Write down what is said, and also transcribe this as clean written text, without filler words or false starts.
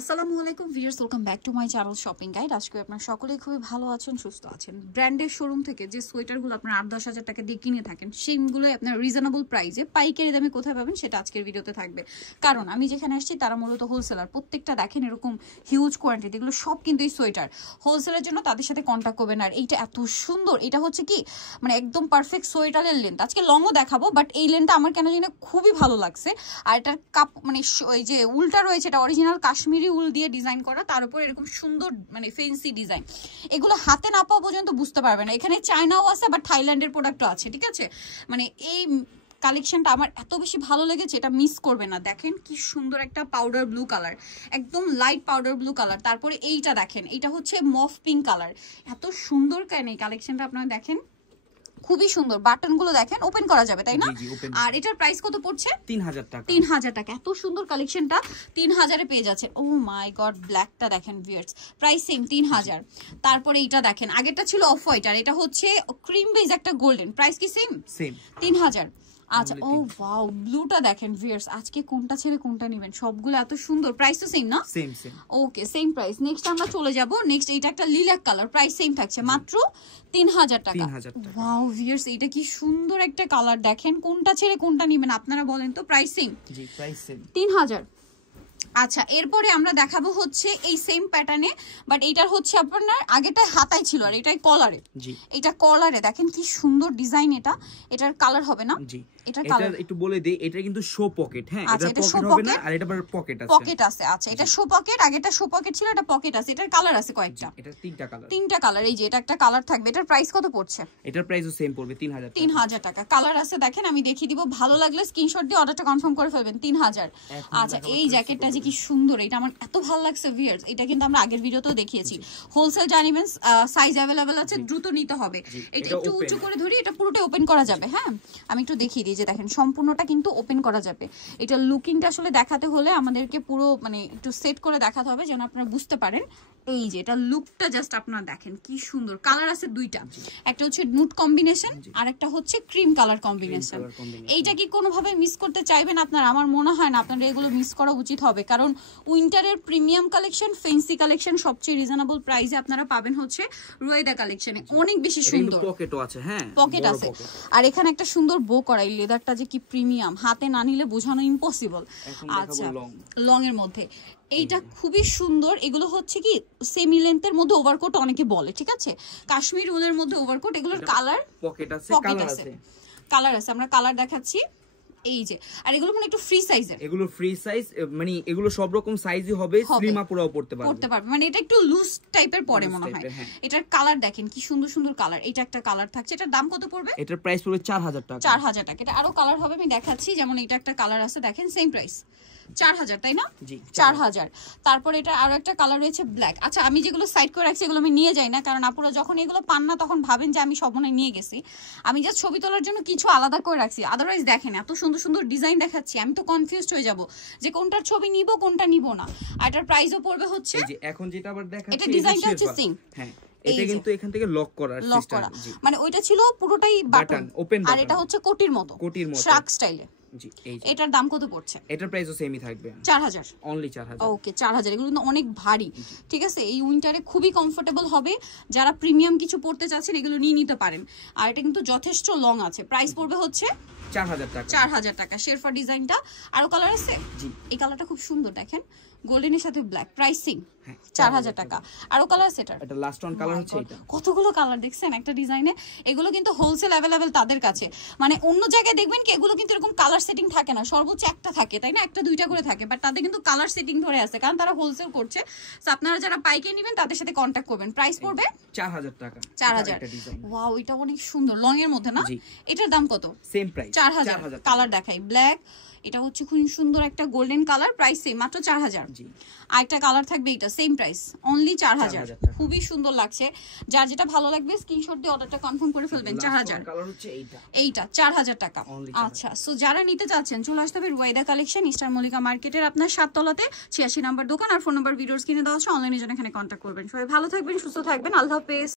আসসালামু আলাইকুম viewers, welcome back to my channel shopping guide. আজকে আপনারা সকলেই খুবই ভালো আছেন, সুস্থ আছেন। ব্র্যান্ডের শোরুম থেকে যে সোয়েটারগুলো আপনারা 8-10 হাজার টাকা দিয়ে কিনে থাকেন, সেইগুলোই আপনার রিজনেবল প্রাইসে পাইকারি দামে কোথায় পাবেন সেটা আজকের ভিডিওতে থাকবে। কারণ আমি যেখানে আসছি তারা মূলত হোলসেলার, প্রত্যেকটা দেখেন এরকম হিউজ কোয়ান্টিটি, এগুলো সব কিন্তু এই সোয়েটার হোলসেলের জন্য তাদের সাথে কন্ট্যাক্ট করবেন। আর এইটা এত সুন্দর, এটা হচ্ছে কি মানে একদম পারফেক্ট সোয়েটারের লেন্থ। আজকে লংও দেখাবো, বাট এই লেন্থটা আমার কেন জানি খুবই ভালো লাগছে। আর এটার কাপ মানে ওই যে উলটা রয়েছে, এটা অরিজিনাল কাশ্মীরি উল দিয়ে ডিজাইন করা, তার উপর এরকম সুন্দর মানে ফেন্সি ডিজাইন। এগুলো হাতে না পাওয়া পর্যন্ত বুঝতে পারবে না। এখানে চায়নাও আছে, বাট থাইল্যান্ডের প্রোডাক্টও আছে, ঠিক আছে। মানে এই কালেকশনটা আমার এত বেশি ভালো লেগেছে, এটা মিস করবে না। দেখেন কি সুন্দর একটা পাউডার ব্লু কালার, একদম লাইট পাউডার ব্লু কালার। তারপরে এইটা দেখেন, এইটা হচ্ছে মফ পিঙ্ক কালার। এত সুন্দর কেন এই কালেকশনটা আপনারা দেখেন, খুবই সুন্দর। বাটন গুলো দেখেন, ওপেন করা যাবে, তাই না? আর এটার প্রাইস কত পড়ছে? 3000 টাকা। 3000 টাকা। এত সুন্দর কালেকশনটা 3000 এ পেয়ে যাচ্ছে। ও মাই গড, ব্ল্যাকটা দেখেন ভিউয়ার্স, প্রাইস সেম 3000। তারপরে এটা দেখেন, আগেরটা ছিল অফ হোয়াইট, আর এটা হচ্ছে ক্রিম বেজ একটা গোল্ডেন। প্রাইস কি সেম? 3000। আচ্ছা, ও ওয়াও, ব্লুটা দেখেন ভিউয়ার্স। আজকে কোনটা ছেড়ে কোনটা নেবেন, সবগুলো এত সুন্দর। প্রাইস তো সেম না? সেম। ওকে, সেম প্রাইস। নেক্সট আমরা চলে যাব। নেক্সট এটা একটা লিলাক কালার, প্রাইস সেম থাকছে মাত্র 3000 টাকা। ওয়াও ভিউয়ার্স, এটা কি সুন্দর একটা কালার। দেখেন কোনটা ছেড়ে কোনটা নেবেন আপনারা বলেন তো। Price same? জি, প্রাইস সেম 3000। আচ্ছা, এরপরে আমরা দেখাবো হচ্ছে এই সেম প্যাটার্নে, বাট এটার হচ্ছে আপনার আগেটা হাতায় ছিল আর এটাই কলারে। জি, এটা কলারে দেখেন কি সুন্দর ডিজাইন। এটার কালার হবে না? জি, এটার কালার একটু বলে দেই, এটা কিন্তু শো পকেট। হ্যাঁ, এটা পকেট হবে না, আর এটা পকেট আছে। পকেট আছে। আচ্ছা, এটা শো পকেট, আগেটা শো পকেট ছিল, এটা পকেট আছে। এটার কালার আছে কয়টা? এটা তিনটা কালার। তিনটা কালার। এই যে এটা একটা কালার থাকবে। এটার প্রাইস কত পড়ছে? এটার প্রাইসও সেম পড়বে 3000 টাকা। 3000 টাকা। কালার আছে দেখেন, আমি দেখিয়ে দিব। ভালো লাগলে স্ক্রিনশট দিয়ে অর্ডারটা কনফার্ম করে ফেলবেন। 3000। আচ্ছা, এই জ্যাকেটটা যে কি সুন্দর, এটা আমার এত ভালো লাগছে ভিউয়ার্স। এটা কিন্তু আমরা আগের ভিডিওতেও দেখিয়েছি। হোলসেল জানিবেন, সাইজ अवेलेबल আছে, দ্রুত নিতে হবে। এটা একটু উঁচু করে ধরি, এটা পুরোটা ওপেন করা যাবে। হ্যাঁ, আমি একটু দেখিয়ে দিই যে দেখেন সম্পূর্ণটা কিন্তু ওপেন করা যাবে। এটা লুকিংটা আসলে দেখাতে হলে আমাদেরকে পুরো মানে একটু সেট করে দেখাতে হবে যেন আপনারা বুঝতে পারেন। এই যে এটা লুকটা জাস্ট আপনারা দেখেন কি সুন্দর। কালার আছে দুইটা, একটা হচ্ছে নুট কম্বিনেশন আর একটা হচ্ছে ক্রিম কালার কম্বিনেশন। এইটা কি কোনোভাবে মিস করতে চাইবেন আপনারা? আমার মনে হয় না আপনাদের এগুলো মিস করা উচিত হবে, কারণ উইন্টারের প্রিমিয়াম কালেকশন, ফেন্সি কালেকশন সবচেয়ে রিজনেবল প্রাইসে আপনারা পাবেন হচ্ছে রুয়েদা কালেকশনে। অনেক বেশি সুন্দর, পকেটও আছে। হ্যাঁ, পকেট আছে। আর এখানে একটা সুন্দর বো করা। এই লেদারটা যে কি প্রিমিয়াম, হাতে না নিলে বোঝানো ইম্পসিবল। আচ্ছা, লং এর মধ্যে এইটা খুবই সুন্দর। এগুলো হচ্ছে কি সেমি লেন্থের মধ্যে ওভারকোট অনেকে বলে, ঠিক আছে। কাশ্মীর উলের মধ্যে ওভারকোট। এগুলোর কালার পকেট আছে, কালার আছে। আমরা কালার দেখাচ্ছি। এই যে, আর এগুলো মানে একটু ফ্রি সাইজের। এগুলো ফ্রি সাইজ, মানে এগুলো সব রকম সাইজই হবে, স্লিম আপুরাও পড়তে পারবে। মানে এটা একটু লুজ টাইপের পড়ে মনে হয়। এটার কালার দেখেন কি সুন্দর সুন্দর কালার। এটা একটা কালার থাকছে। এটার দাম কত পড়বে? এটার প্রাইস পড়বে 4000 টাকা। 4000 টাকা। এটা আরো কালার হবে, আমি দেখাচ্ছি। যেমন এটা একটা কালার আছে, দেখেন সেম প্রাইস 4000, তাই না? জি, 4000। তারপর এটা আরো একটা কালার রয়েছে ব্ল্যাক। আচ্ছা, আমি যেগুলো সাইড করে রাখছি এগুলো আমি নিয়ে যাই না, কারণ আপুরা যখন এগুলো পান না তখন ভাবেন যে আমি সব মনে নিয়ে গেছি। আমি জাস্ট ছবি তোলার জন্য কিছু আলাদা করে রাখছি। আদারওয়াইজ দেখেন এত সুন্দর সুন্দর ডিজাইন দেখাচ্ছি, আমি তো কনফিউজড হয়ে যাব যে কোনটার ছবি নিব কোনটা নিব না। আর এটার প্রাইসও পড়বে হচ্ছে, এই যে এখন যেটা আবার দেখাচ্ছি, এটা ডিজাইনটা হচ্ছে সিং। হ্যাঁ, এটা কিন্তু এখান থেকে লক করার সিস্টেম। মানে ওইটা ছিল পুরোটাই বাটন, আর এটা হচ্ছে কোটির মতো শ্রাক স্টাইলে। জি, এই যে এটার দাম কত পড়ছে? এটার প্রাইসও সেমই থাকবে 4000, অনলি 4000। ওকে, 4000। এগুলো কিন্তু অনেক ভারী, ঠিক আছে। এই উইন্টারে খুবই কমফোর্টেবল হবে। যারা প্রিমিয়াম কিছু পড়তে চাচ্ছেন এগুলো নিয়ে নিতে পারেন। আর এটা কিন্তু যথেষ্ট লং আছে। প্রাইস পড়বে হচ্ছে 4000 টাকা। 4000 টাকা। শেরফা ডিজাইনটা আরো কালার আছে। জি, এই কালারটা খুব সুন্দর, দেখেন গোল্ডেনের সাথে ব্ল্যাক। প্রাইসিং 4000 টাকা। আরো কালার আছে। এটা লাস্ট ওয়ান কালার হচ্ছে এটা। কতগুলো কালার দেখছেন একটা ডিজাইনে। এগুলো কিন্তু হোলসেল अवेलेबल তাদের কাছে। মানে অন্য জায়গায় দেখবেন কি এগুলো কিন্তু এরকম কালার সেটিং থাকে না, সর্বোচ্চ একটা থাকে, তাই না? একটা দুইটা করে থাকে, বাট তাদের কিন্তু কালার সেটিং ধরে আছে, কারণ তারা হোলসেল করছে। সো আপনারা যারা পাইকারি নেবেন তাদের সাথে কন্টাক্ট করবেন। প্রাইস পড়বে 4000 টাকা। 4000। ওয়াও, এটা অনেক সুন্দর লং এর মধ্যে না? এটার দাম কত? Same price 4000। কালার দেখাই, ব্ল্যাক। এটা হচ্ছে খুব সুন্দর একটা গোল্ডেন কালার। প্রাইস সেম, মাত্র 4000। জি, আরেকটা কালার থাকবে, এটা সেম প্রাইস, অনলি 4000। খুবই সুন্দর লাগছে। যার যেটা ভালো লাগবে স্ক্রিনশট দিয়ে অর্ডারটা কনফার্ম করে ফেলবেন। 4000 কালার হচ্ছে এইটা 4000 টাকা। আচ্ছা, সো যারা নিতে চাচ্ছেন চলে আসতে হবে রুয়েদা কালেকশন, ইস্টার মল্লিকা মার্কেটের আপনার 7 তলাতে 86 নাম্বার দোকান। আর ফোন নাম্বার ভিডিওস কিনে দেওয়া আছে, অনলাইনে জন্য এখানে কন্ট্যাক্ট করবেন। সবাই ভালো থাকবেন, সুস্থ থাকবেন, আল্লাহ হাফেজ।